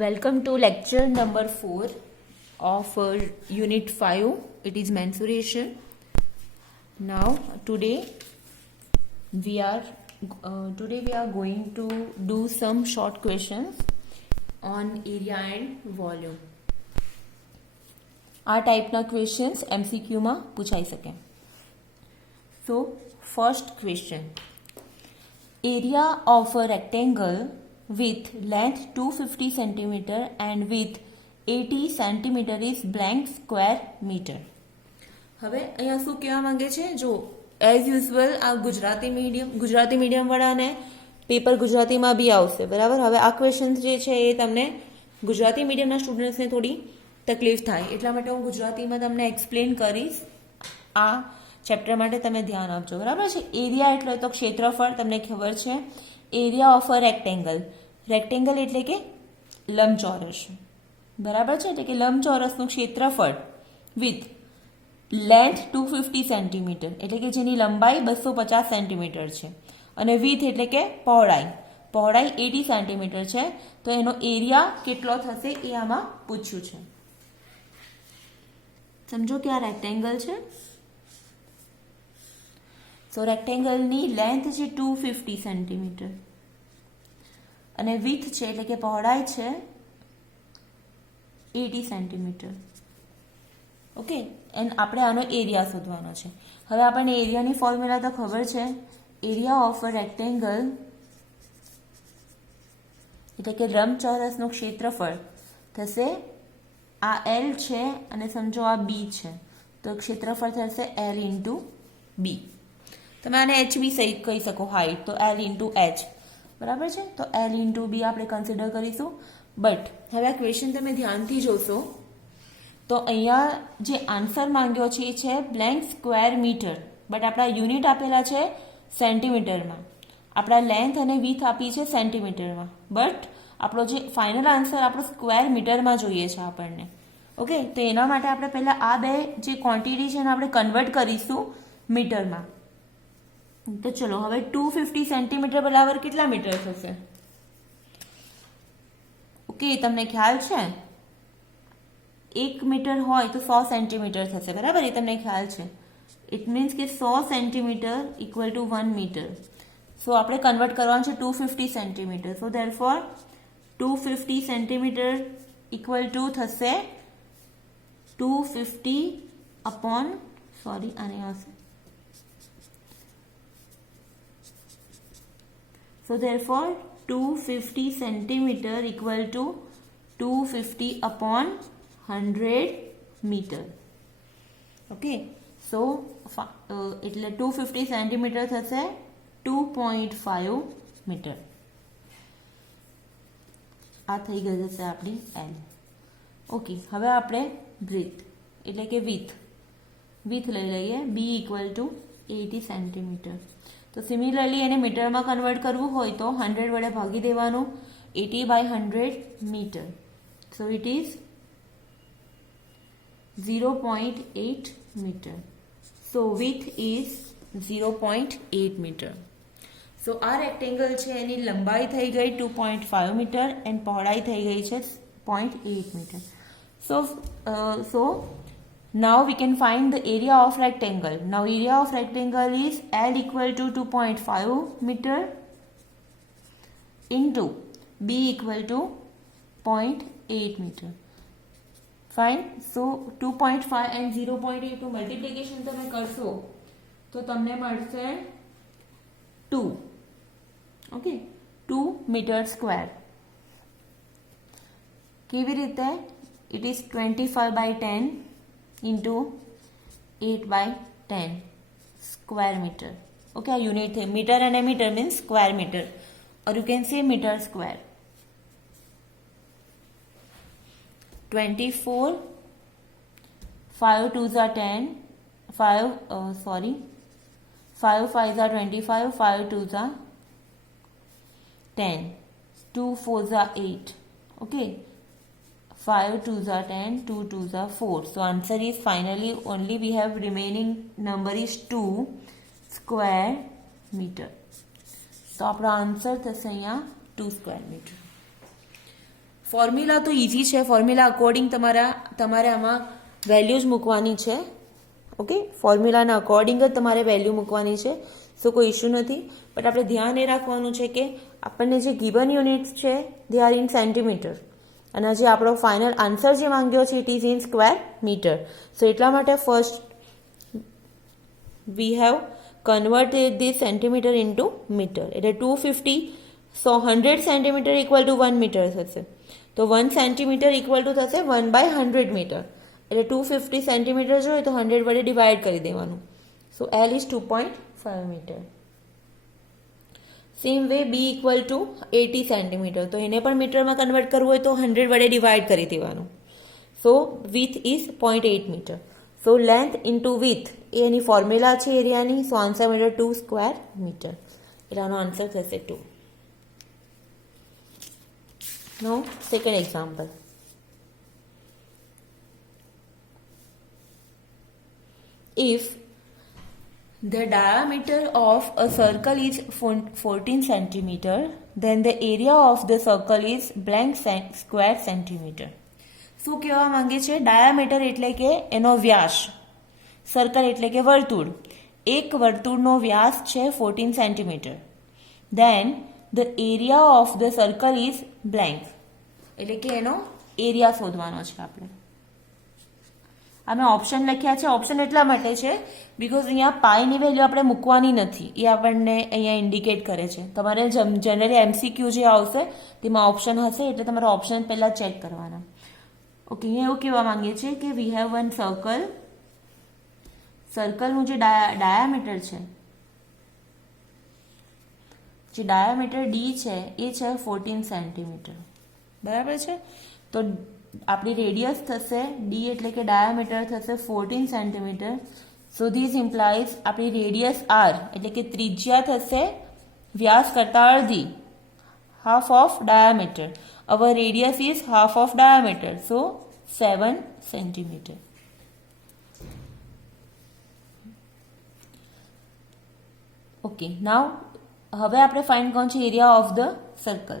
Welcome to lecture number 4 of unit 5. It is mensuration. Now today we are going to do some short questions on area and volume. આ ટાઈપના questions MCQ માં પૂછાઈ શકે. So first question, area of a rectangle with length 250 cm and width 80 cm is blank square meter. હવે અહીંયા શું કહેવા માંગે છે? જો એઝ યુઝ્યુઅલ આ ગુજરાતી મીડિયમ વાળાને પેપર ગુજરાતીમાં બી આવશે, બરાબર. હવે આ ક્વેશ્ચન જે છે એ તમને ગુજરાતી મીડિયમના સ્ટુડન્ટ્સને થોડી તકલીફ થાય, એટલા માટે હું ગુજરાતીમાં તમને એક્સપ્લેન કરીશ. આ ચેપ્ટર માટે તમે ધ્યાન આપજો, બરાબર છે. એરિયા એટલે તો ક્ષેત્રફળ, તમને ખબર છે. Area of a rectangle, rectangle એટલે કે લંબચોરસ, બરાબર છે. એટલે કે લંબચોરસનું ક્ષેત્રફળ વિથ લેન્થ 250 સેન્ટીમીટર, એટલે કે જેની લંબાઈ 250 સેન્ટીમીટર છે, અને વિથ એટલે કે પહોળાઈ 80 સેન્ટીમીટર છે. તો એનો એરિયા કેટલો થશે એ આમાં પૂછ્યું છે. સમજો કે આ રેક્ટેંગલ છે. તો રેક્ટેંગલની લેન્થ છે 250 સેન્ટીમીટર અને વિથ છે એટલે કે પહોળાઈ છે 80 સેન્ટીમીટર. ઓકે, એન્ડ આપણે આનો એરિયા શોધવાનો છે. હવે આપણને એરિયાની ફોર્મ્યુલા તો ખબર છે. એરિયા ઓફ અ રેક્ટેંગલ એટલે કે લંબચોરસનું ક્ષેત્રફળ થશે, આ L છે અને સમજો આ B છે, તો ક્ષેત્રફળ થશે L ઇન્ટુ B. તમે આને HB કહી શકો, હાઈટ, તો L ઇન્ટુ H, બરાબર છે. તો L ઇન્ટુ B આપણે કન્સિડર કરીશું. બટ હવે આ ક્વેશ્ચન તમે ધ્યાનથી જોશો તો અહીંયા જે આન્સર માંગ્યો છે એ છે બ્લેન્ક સ્ક્વેર મીટર, બટ આપણા યુનિટ આપેલા છે સેન્ટીમીટરમાં, આપણા લેન્થ અને વિથ આપી છે સેન્ટીમીટરમાં, બટ આપણો જે ફાઇનલ આન્સર આપણો સ્ક્વેર મીટરમાં જોઈએ છે આપણને. ઓકે, તો એના માટે આપણે પહેલાં આ બે જે ક્વોન્ટિટી છે એને આપણે કન્વર્ટ કરીશું મીટરમાં. તો ચલો, હવે 250 સેન્ટીમીટર બરાબર કેટલા મીટર થશે? ઓકે, તમને ખ્યાલ છે 1 મીટર હોય તો 100 સેન્ટીમીટર થશે, બરાબર. એ તમને ખ્યાલ છે. ઇટ મીન્સ કે 100 સેન્ટીમીટર ઇક્વલ ટુ 1 મીટર. સો આપણે કન્વર્ટ કરવાનું છે 250 સેન્ટીમીટર. સો ધેરફોર 250 સેન્ટીમીટર ઇક્વલ ટુ થશે 250 અપોન, સોરી આને આવશે. So therefore 250 centimeter equal to 250 upon 100 meter. Okay, so એટલે 250 centimeter થશે 2.5 મીટર. આ થઈ ગઈ જશે આપણી L. ઓકે, હવે આપણે બ્રેથ એટલે કે વિથ લઈ લઈએ. B equal to 80 centimetre. તો સિમિલરલી એને મીટરમાં કન્વર્ટ કરવું હોય તો 100 વડે ભાગી દેવાનું, 80/100 metre. So it is 0.8 metre. So with is 0.8 metre. So આ રેક્ટેંગલ છે એની લંબાઈ થઈ ગઈ 2.5 મીટર એન્ડ પહોળાઈ થઈ ગઈ છે 0.8 metre. So now we can find the area of rectangle. Now area of rectangle is L equal to 2.5 meter into B equal to 0.8 meter. Fine. So 2.5 and 0.8 નું મલ્ટીપ્લિકેશન તમે કરશો તો તમને મળશે 2. Okay, 2 metre square. કેવી રીતે? It is 25/10 into 8/10 square meter. Okay, a unit है meter and a meter means square meter, or you can say meter square. 24 5 2s are 10 5 5s are 25 5 2s are 10 2 4s are 8. Okay, 5 2s are 10 2 2s are 4. So answer is finally only we have remaining number is 2 square meter. So આપણો answer થશે અહીંયા 2 square meter. Formula તો easy છે, formula according તમારે આમાં value જ મૂકવાની છે. ઓકે, ફોર્મ્યુલાના અકોર્ડિંગ જ તમારે વેલ્યુ મૂકવાની છે, સો કોઈ ઇશ્યુ નથી. બટ આપણે ધ્યાન એ રાખવાનું છે કે આપણને જે ગિવન યુનિટ્સ છે દે આર ઇન સેન્ટીમીટર, અને જે આપણો ફાઇનલ આન્સર જે માંગ્યો છે it is in square metre. So એટલા માટે first we have converted this centimetre into metre. એટલે 250, so 100 centimetre equal to 1 metre થશે. તો 1 સેન્ટીમીટર ઇક્વલ ટુ થશે 1/100 મીટર. એટલે 250 સેન્ટીમીટર જોઈએ તો 100 વડે ડિવાઈડ કરી દેવાનું. So L is 2.5 metre. Same way be equal to 80 centimetre, તો એને પણ મીટરમાં કન્વર્ટ કરવું હોય તો 100 વડે ડિવાઈડ કરી દેવાનું. So with is 0.8 metre. So length into with એ એની ફોર્મ્યુલા છે એરિયાની. સો આન્સર મળે 2 સ્ક્વેર મીટર. એટલે આનો આન્સર થશે 2. Now second example. If the diameter of a circle is 14 centimeter, then the area of the circle is blank square centimeter. શું કહેવા માંગે છે? ડાયામીટર એટલે કે એનો વ્યાસ, સર્કલ એટલે કે વર્તુળ. એક વર્તુળનો વ્યાસ છે 14 centimetre. Then the area of the circle is blank, એટલે કે એનો એરિયા શોધવાનો છે આપણે. અમે ઓપ્શન લખ્યા છે. ઓપ્શન એટલા માટે છે બીકોઝ અહીંયા પાઈની વેલ્યુ આપણે મૂકવાની નથી, એ આપણને અહીંયા ઇન્ડિકેટ કરે છે. તમારે જનરલી MCQ જે આવશે તેમાં ઓપ્શન હશે, એટલે તમારે ઓપ્શન પહેલાં ચેક કરવાના. ઓકે, અહીંયા એવું કહેવા માંગે છે કે વી હેવ વન સર્કલ. સર્કલનું જે ડાયામીટર છે, જે ડાયામીટર ડી છે એ છે 14 સેન્ટીમીટર. બરાબર છે? તો આપણી રેડિયસ થશે ડી એટલે કે ડાયામીટર થશે 14 સેન્ટીમીટર. સો ધીસ ઇમ્પ્લાઇઝ આપણી રેડિયસ આર એટલે કે ત્રિજ્યા થશે વ્યાસ કરતાં અડધી, half of diameter. Our radius is half of diameter, so 7 centimetre. Okay, now હવે આપણે ફાઇન્ડ કરવાનું છે area of the circle.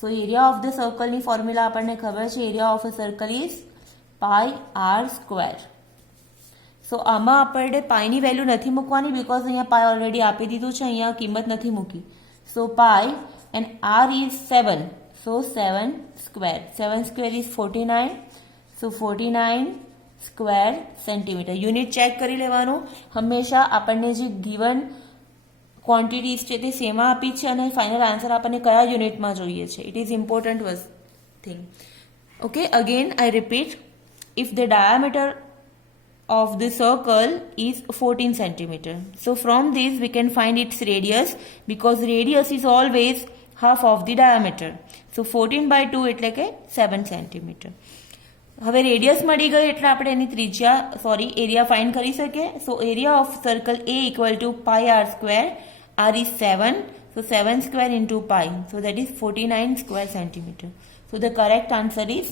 So area of the સર્કલની ફોર્મ્યુલા આપણને ખબર છે. Area of a circle is pi R square. So આમાં આપણે પાઈની વેલ્યુ નથી મૂકવાની બીકોઝ અહીંયા પાઈ ઓલરેડી આપી દીધું છે, અહીંયા કિંમત નથી મૂકી. So pi and R is 7, so 7 square. 7 square is 49, so 49 square centimetre. Unit check કરી લેવાનું. હંમેશા આપણને જે ગિવન ક્વોન્ટિટીઝ છે તે સેમાં આપી છે અને ફાઇનલ આન્સર આપણને કયા યુનિટમાં જોઈએ છે. It is important thing. Okay, again I repeat. If the diameter of the circle is 14 centimeter. So from this we can find its radius because radius is always half of the diameter. So 14/2 એટલે કે 7 centimeter. હવે radius મળી ગઈ એટલે આપણે એની ત્રિજ્યા area find કરી શકીએ. So area of circle A equal to pi R square. R is 7, so 7 square into pi, so that is 49 square centimeter. So the correct answer is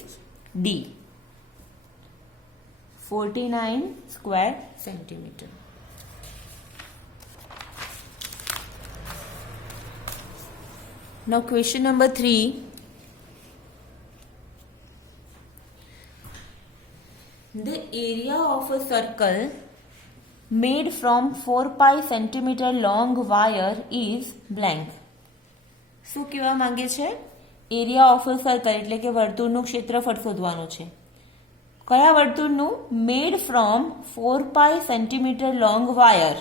D, 49 square centimeter. Now question number 3. The area of a circle made from 4 pi centimeter long wire is blank. શું કહેવા માંગે છે? Area of a circle એટલે કે વર્તુળનું ક્ષેત્રફળ શોધવાનું છે. કયા વર્તુળનું? મેડ from 4 pi centimetre long wire.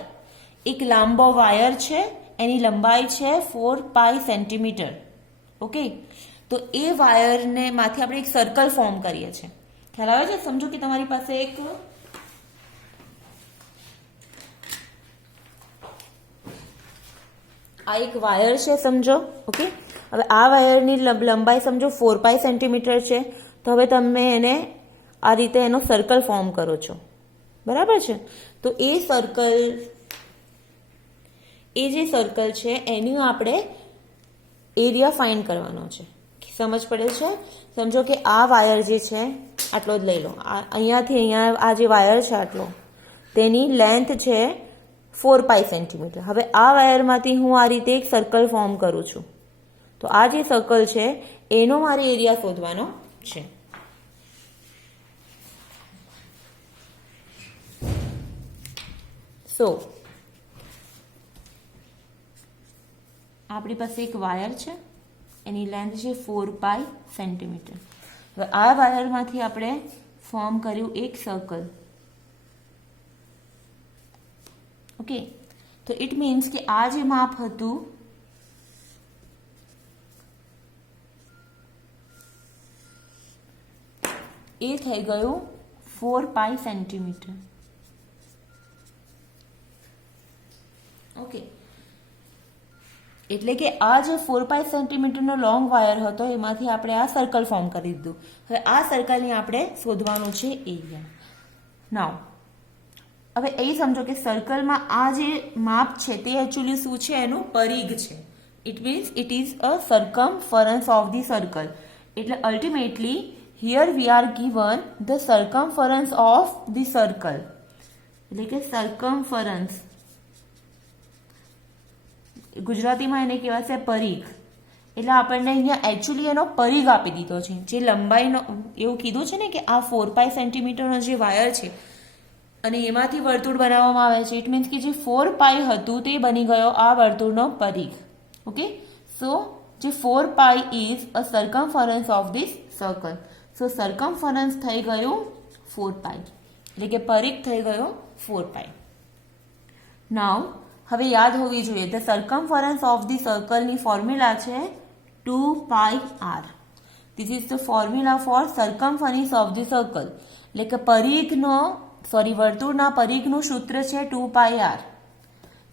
એક લાંબો વાયર છે, એની લંબાઈ છે 4 પાઈ સેન્ટીમીટર. ઓકે, તો એ વાયરને માંથી આપણે એક સર્કલ ફોર્મ કરીએ છીએ. ખ્યાલ આવે છે? સમજો કે તમારી પાસે એક આ એક વાયર છે સમજો. ઓકે, હવે આ વાયરની લંબાઈ સમજો 4 પાઈ સેન્ટીમીટર છે. તો હવે તમે એને આ રીતે એનો સર્કલ ફોર્મ કરો છો. બરાબર છે? તો એ જે સર્કલ છે એનું આપણે એરિયા ફાઇન્ડ કરવાનો છે. સમજ પડે છે? સમજો કે આ વાયર જે છે આટલો જ લઈ લો. અહીંયાથી અહીંયા આ જે વાયર છે આટલો, તેની લેન્થ છે 4 પાઈ સેન્ટીમીટર. હવે આ વાયરમાંથી હું આ રીતે એક સર્કલ ફોર્મ કરું છું. તો આ જે સર્કલ છે એનો મારે એરિયા શોધવાનો છે. સો આપણી પાસે એક વાયર છે, એની લેન્થ છે 4 પાઈ સેન્ટીમીટર. હવે આ વાયરમાંથી આપણે ફોર્મ કર્યું એક સર્કલ. ઓકે, તો ઇટ મીન્સ કે આ જે માપ હતું એ થઈ ગયું 4 પાઈ સેન્ટીમીટર. ઓકે, એટલે કે આ જે 4 પાઈ સેન્ટીમીટરનો લોંગ વાયર હતો એમાંથી આપણે આ સર્કલ ફોર્મ કરી દીધું. હવે આ સર્કલની આપણે શોધવાનું છે એરિયા. નાઉ હવે એ સમજો કે સર્કલમાં આ જે માપ છે તે એકચ્યુઅલી શું છે, એનું પરિઘ છે. It means it is a circumference of the circle. એટલે ultimately here we are given the circumference of the circle, એટલે કે સર્કમફરન્સ, ગુજરાતીમાં એને કહેવાશે પરિઘ. એટલે આપણને અહીંયા એકચ્યુઅલી એનો પરિઘ આપી દીધો છે. જે લંબાઈનો એવું કીધું છે ને કે આ 4 પાઈ સેન્ટીમીટરનો જે વાયર છે અને એમાંથી વર્તુળ બનાવવામાં આવે છે. ઇટ મીન્સ કે જે 4 પાઈ હતું તે બની ગયો આ વર્તુળનો પરિઘ. ઓકે, સો જે 4 pi is a circumference of this circle. So circumference થઈ ગયું 4 પાઈ, એટલે કે પરિઘ થઈ ગયો 4 પાઈ. નાઉ હવે યાદ હોવી જોઈએ ધ સર્કમફરન્સ ઓફ ધી સર્કલની ફોર્મ્યુલા છે 2 pi R. This is the formula for circumference of the circle. એટલે કે વર્તુળના પરિઘનું સૂત્ર છે 2 pi R.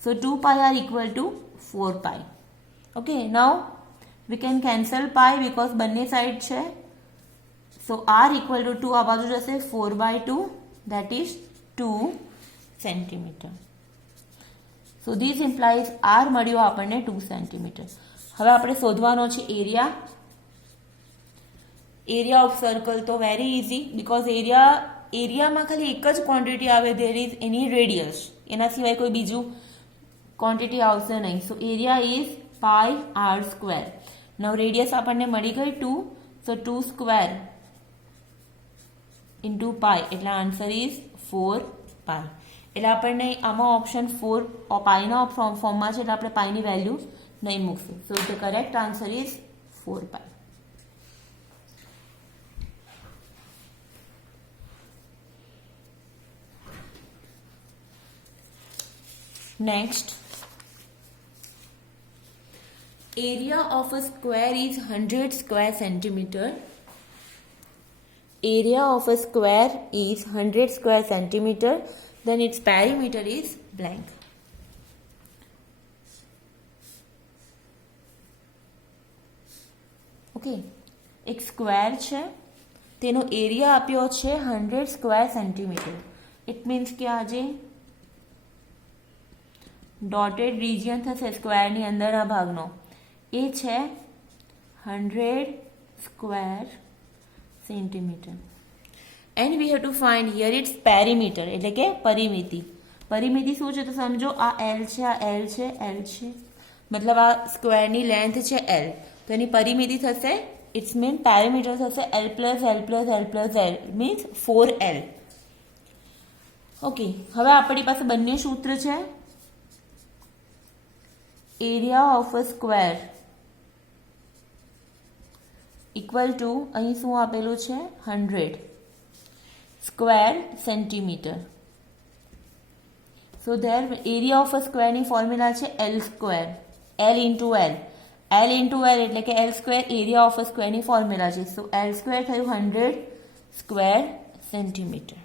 So 2 pi R equal to 4 pi. Okay, now we can cancel pi because બંને side છે. સો આર ઇક્વલ ટુ 2 આ બાજુ જશે 4/2, દેટ ઇઝ 2 centimetre. So this implies R મળ્યો આપણને 2 સેન્ટીમીટર. હવે આપણે શોધવાનો છે એરિયા. એરિયા ઓફ સર્કલ તો વેરી ઇઝી, બીકોઝ એરિયામાં ખાલી એક જ ક્વોન્ટિટી આવે, ધેર ઇઝ એની રેડિયસ. એના સિવાય કોઈ બીજું ક્વોન્ટિટી આવશે નહીં. So area is pi R square. Now radius આપણને મળી ગઈ 2, સો 2 સ્ક્વેર ઇન્ટુ પાઈ, એટલે આન્સર ઇઝ 4 પાઈ. એટલે આપણને આમાં ઓપ્શન 4 પાઈના ફોર્મમાં છે, એટલે આપણે પાઈની વેલ્યુ નહીં મૂકશું. So the correct answer is 4 pi. Next, area of a square is 100 square centimeter. Area of a square is 100 square centimeter. Then its perimeter is blank. Okay, એક સ્ક્વેર છે, તેનો એરિયા આપ્યો છે 100 સ્ક્વેર સેન્ટીમીટર. ઇટ મીન્સ કે આ જે dotted region થશે સ્ક્વેરની અંદરના ભાગનો એ છે 100 square centimetre. And we have to find here its perimeter, એટલે કે પરિમિતિ. પરિમિતિ શું છે તો સમજો આ એલ છે, આ એલ છે, એલ છે, મતલબ આ સ્ક્વેરની લેન્થ છે એલ, તો એની પરિમિતિ થશે, ઇટ્સ મીન પેરીમીટર થશે L plus L plus L plus L, means 4L. Okay, હવે આપણી પાસે બંને સૂત્ર છે. Area of a square equal to, અહીં શું આપેલું છે 100 square centimetre. So there area of a સ્ક્વેરની ફોર્મ્યુલા છે L square, L into L, L into L એટલે કે L square area of a સ્ક્વેરની ફોર્મ્યુલા છે. સો એલ સ્ક્વેર થયું 100 સ્ક્વેર સેન્ટીમીટર.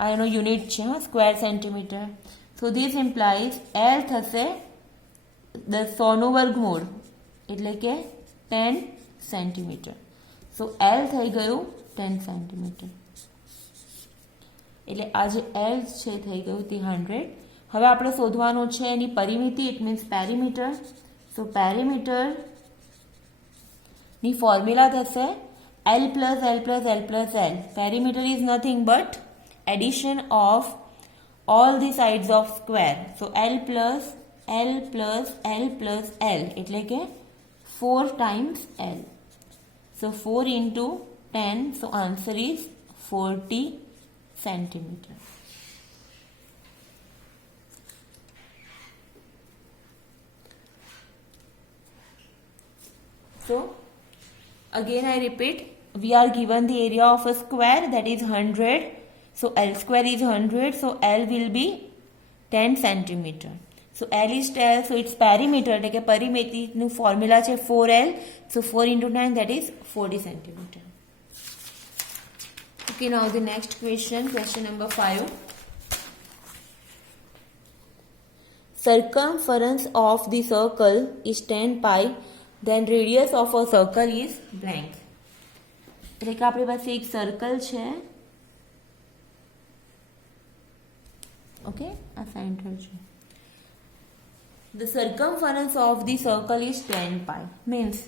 આ એનો યુનિટ છે square centimetre. So this implies L થશે 100નું વર્ગમૂળ એટલે કે 10 સેન્ટીમીટર. સો એલ થઈ ગયું 10 સેન્ટીમીટર. એટલે આ જે એલ છે થઈ ગયું તે 100. હવે આપણે શોધવાનું છે એની પરિમિતિ, ઇટ મીન્સ પેરીમીટર. સો પેરીમીટરની ફોર્મ્યુલા થશે L plus L plus L plus L. Perimeter is nothing but addition of all the sides of square. So L plus L plus L plus L એટલે કે 4 times L. So 4 into 10, so answer is 40 centimeter. So again I repeat, we are given the area of a square, that is 100. So L square is 100, so L will be 10 centimeter. So L is 10, so its perimeter, એટલે કે પરિમિતિનું formula છે 4L. So 4 into 9, that is 40 centimeter. Okay, now the next question, question number 5. Circumference of the circle is 10 pi, then radius of a circle is blank. એટલે કે આપણી પાસે એક circle છે. Okay, આ સેન્ટર છે. The circumference of the circle is 10 pi. Means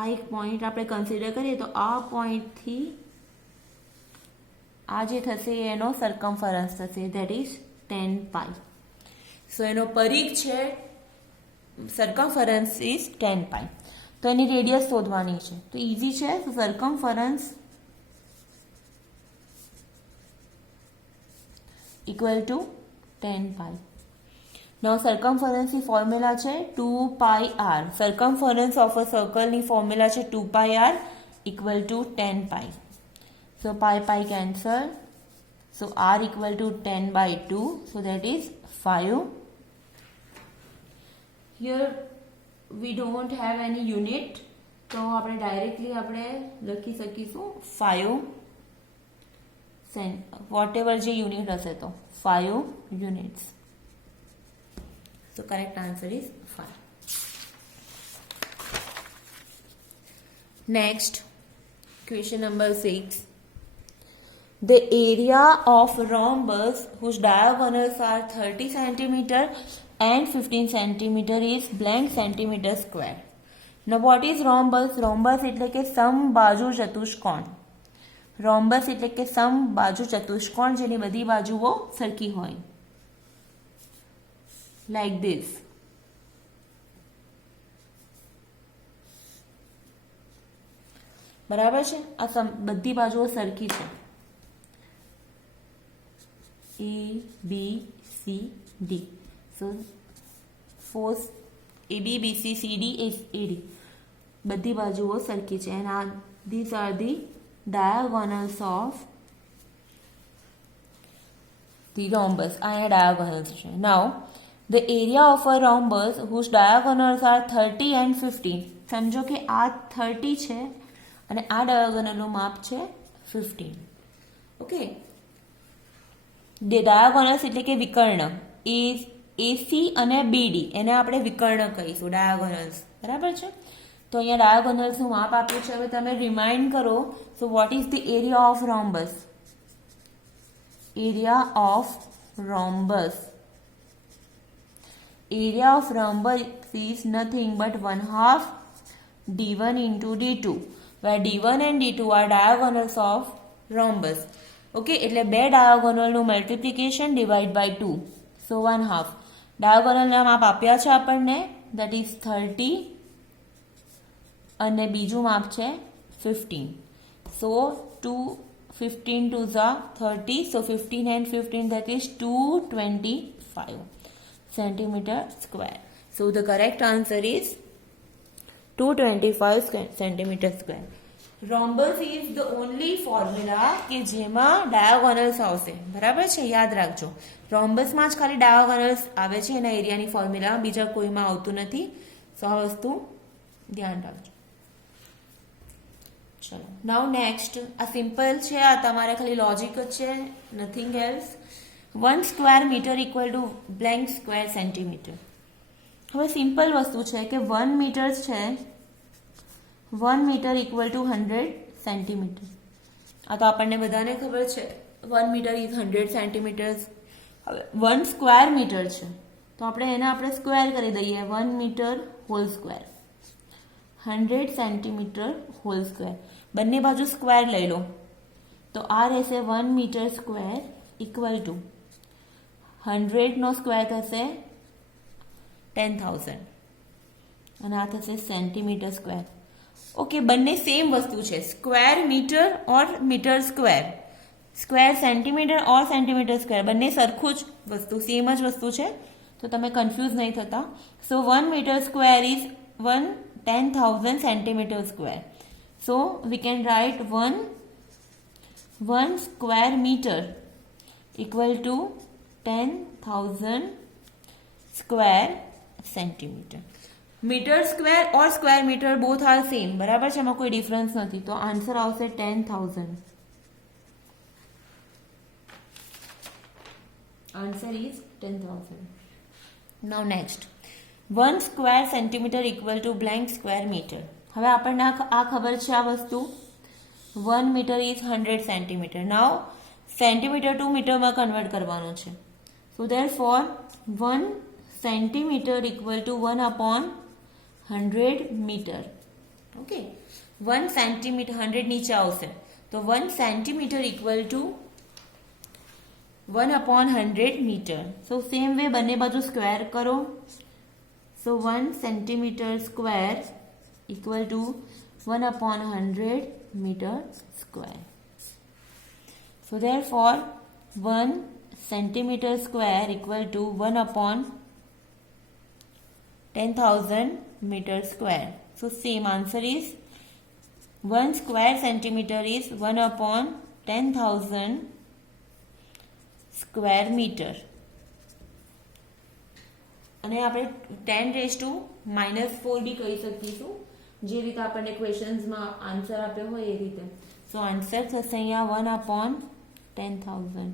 આ એક પોઈન્ટ આપણે કન્સિડર કરીએ તો આ પોઈન્ટથી આ જે થશે એનો સર્કમફરન્સ થશે, ધેટ ઇઝ 10 pi. સો એનો પરિઘ છે, સર્કમફરન્સ ઇઝ 10 pi. તો એની રેડિયસ શોધવાની છે, તો ઇઝી છે. તો circumference equal to 10 pi. Now circumference ની ફોર્મ્યુલા છે 2 pi r. Circumference of a circle ની ફોર્મ્યુલા છે 2 pi r equal to 10 pi. So pi pi cancel. So r equal to 10 by 2. So that is 5. Here we don't have any unit. તો આપણે directly આપણે લખી શકીશું 5 whatever જે unit હશે તો 5 units. So correct answer is 5. Next, question number 6. The area of rhombus whose diagonals are 30 cm and 15 cm is blank centimeter square. Now what is rhombus? Rhombus એટલે કે સમબાજુ ચતુષ્કોણ. Rhombus એટલે કે સમબાજુ ચતુષ્કોણ જેની બધી બાજુઓ સરખી હોય. Like this. બરાબર છે, આ બધી બાજુઓ સરખી છે. A, B, C, D. So, force AB, BC, CD is AD. બધી બાજુઓ સરખી છે. And these are the diagonals of the rhombus. આ diagonals છે. Now, the area of a rhombus whose diagonals are 30 and 15. સમજો કે આ 30 છે અને આ ડાયાગોનલનું માપ છે 15. ઓકે, ડાયાગોનલ્સ એટલે કે વિકર્ણ. AC અને BD એને આપણે વિકર્ણ કહીશું, ડાયાગોનલ્સ. બરાબર છે. તો અહીંયા ડાયાગોનલ્સનું માપ આપ્યું છે. હવે તમે રિમાઇન્ડ કરો. So what is the area of rhombus? Area of rhombus. Area of rhombus is nothing but 1/2 d1 into d2, where d1 and d2 are diagonals of rhombus. Okay, એટલે બે ડાયાગોનલનું મલ્ટિપ્લિકેશન ડિવાઇડ બાય 2. સો 1/2. ડાયાગોનલના માપ આપ્યા છે આપણને, that is 30 અને બીજું માપ છે 15. સો 15 to the 30, so 15 and 15, that is 225 centimeter square. So the correct answer is 225 centimeter square. Rhombus is the only formula કે જેમાં diagonals આવશે. બરાબર છે, યાદ રાખજો. રોમ્બસમાં જ ખાલી diagonals આવે છે એના એરિયાની ફોર્મ્યુલા, બીજા કોઈમાં આવતું નથી. સો આ વસ્તુ ધ્યાન રાખજો. ચલો, નાઉ નેક્સ્ટ. આ સિમ્પલ છે, આ તમારે ખાલી લોજિક જ છે, nothing else. 1 square meter equal to blank square centimeter. હવે સિમ્પલ વસ્તુ છે કે 1 મીટર છે, 1 મીટર ઇક્વલ ટુ 100 સેન્ટીમીટર. આ તો આપણને બધાને ખબર છે, 1 મીટર ઇઝ 100 સેન્ટીમીટર્સ. હવે 1 સ્ક્વેર મીટર છે તો આપણે સ્ક્વેર કરી દઈએ. 1 metre whole square, 100 centimetre whole square. બંને બાજુ સ્ક્વેર લઈ લો તો આ રહેશે 1 મીટર સ્ક્વેર ઇક્વલ ટુ 100 નો સ્ક્વેર થશે 10,000 અને આ થશે સેન્ટીમીટર સ્ક્વેર. ઓકે, બંને સેમ વસ્તુ છે, square metre or metre square, square centimetre or centimetre square, બંને સરખું જ વસ્તુ, સેમ જ વસ્તુ છે, તો તમે કન્ફ્યુઝ નહીં થતા. So 1 metre square is 10,000 centimetre square. So we can write 1 square meter equal to 10,000 square centimeter. Metre square or square metre both are same, બરાબર છે, એમાં કોઈ ડિફરન્સ નથી, તો આન્સર આવશે 10,000. Answer is 10,000. Now next, 1 square centimetre equal to blank square metre. હવે આપણને આ ખબર છે આ વસ્તુ, 1 metre is 100 centimetre. Now centimetre to મીટરમાં કન્વર્ટ કરવાનું છે. So therefore 1 centimetre equal to 1/100 metre. Okay, 1 centimetre, 100 નીચે આવશે, તો 1 centimetre equal to 1/100 metre. So same way બંને બાજુ સ્ક્વેર કરો. So 1 centimetre square equal to 1/100 meter square. So therefore 1 centimeter square equal to 1/10,000 meter square. So same answer is 1 square centimeter is 1/10,000 square meter. અને આપણે 10⁻⁻4 બી કહી શકીશું, જે રીતે આપણને ક્વેશ્ચન્સમાં આન્સર આપ્યો હોય એ રીતે. સો આન્સર થશે અહીંયા 1/10,000.